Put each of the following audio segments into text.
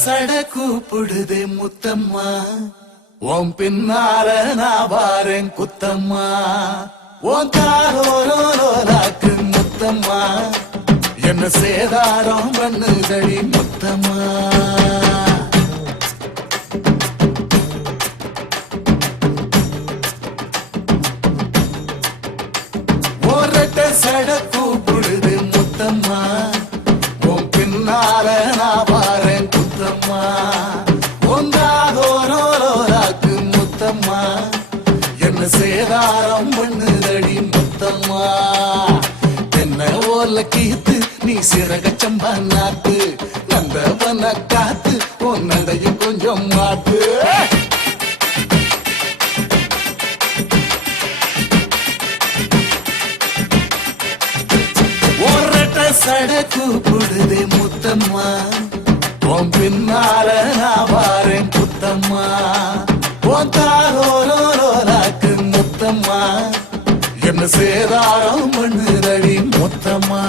சட கூப்பிடுதே முத்தம்மா, உன் பின்னால நான் வாரேன் குத்தம்மா, உன் காரோராக்கு முத்தம்மா, என்ன சேதாரம் பண்ணுதடி முத்தம்மா. ஒரட்ட சட கூப்பிடுது முத்தம்மா, உன் பின்னால நான் வாரேன் குத்தம்மா, ஒன்றாதோரோராக்கு முத்தம்மா, என்ன சேதாரம் பண்ணுதடி முத்தம்மா. என்ன ஓல கீத்து நீ சிறகச்சம்பா நாத்து, நந்தவன காத்து உன் நடையும் கொஞ்சம் மாத்து. சட கூப்பிடுதே முத்தம்மா, உன் பின்னால நான் வாரேன் குத்தம்மா, உன் தாரோராக்கு முத்தம்மா, என்ன சேதாரம் பண்ணுதடி முத்தம்மா.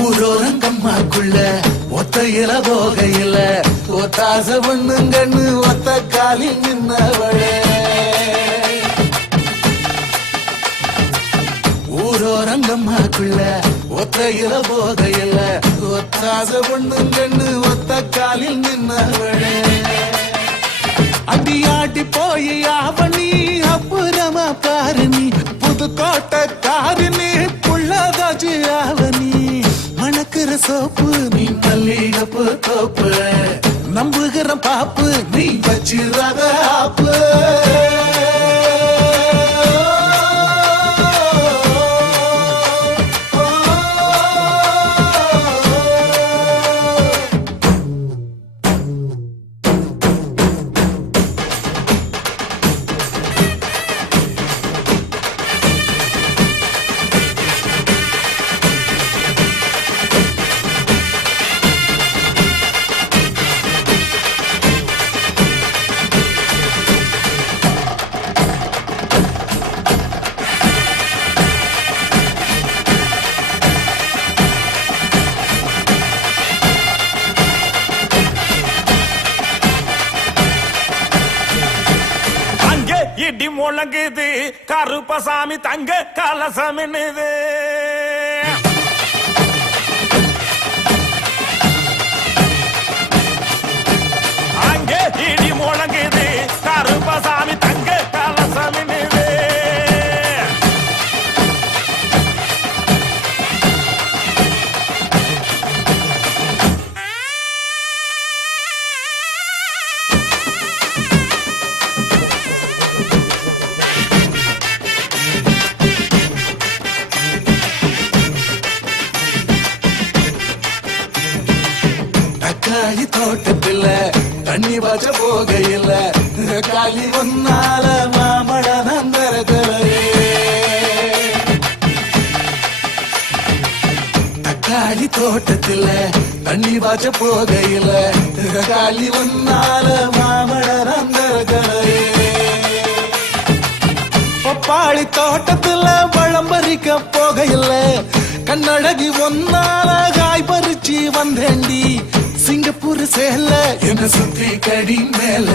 ஊரோரங்கம்மாக்குள்ள ஒத்தையில போகையில ஒத்தாச பொண்ணுங்கண்ணு ஒத்த காலில் நின்னவளே. ஊரோரங்கம்மாக்குள்ள ஒத்தையில போகையில ஒத்தாச பொண்ணுங்கண்ணு ஒத்த காலில் நின்னவளே. அடியாட்டி போய் ஆவணி அப்புறமா பாரு நீ, புதுக்கோட்டை காரினி புள்ளதாச்சு ஆவணி, மணக்கிற சோப்பு நீ மல்லிகப்பு தோப்பு, நம்புகிற பாப்பு நீ வச்சிராத ஆப்பு. இடி முழங்குது கருப்பசாமி தங்க கலசம் என்னது, அங்கே இடி முழங்குது கருப்பசாமி தங்க கலசம் என்னது. காளி தோட்டத்துல தண்ணி வாச்ச போகையில காளி ஒன்னால மாமழ நந்தரகலையே. தக்காளி தோட்டத்துல தண்ணி வாச்ச போகையில காளி ஒன்னால மாமழ நந்தரகலையே. பப்பாளி தோட்டத்துல பழம் பறிக்க போகையில கண்ணழகி ஒன்னால காய் பறிச்சு வந்தேண்டி, சிங்கப்பூர் சேல என்ன சுத்தி கடி மேல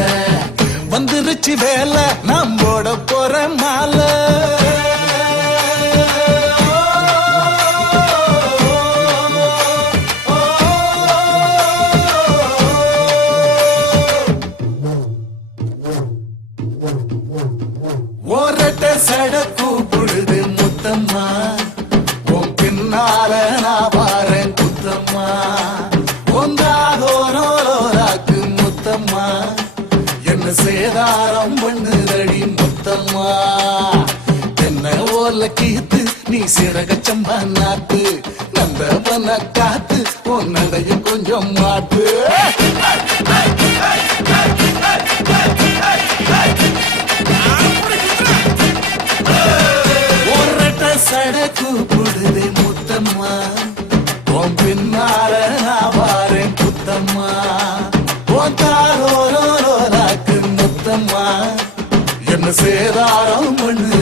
வந்துருச்சு வேலை நாம் போட போற மாலை. சட கூப்பிடுது முத்தம்மா உன் பின்னால நான் பாரேன் குத்தம்மா ஒன்றாகோரோராக்கு முத்தம்மா என்ன சேதாரம் பண்ணுதடி முத்தம்மா என்ன ஓல கீத்து நீ சிறகச்சம்பா நாத்து நந்தவன காத்து உன் நடைய கொஞ்சம் மாட்டு சடக்கு புடுதே முத்தம்மா உன் பின்னால நான் வாரேன் புத்தம்மா உன் தாரோரோராக்கு முத்தம்மா என்ன சேதாரம் பண்ணு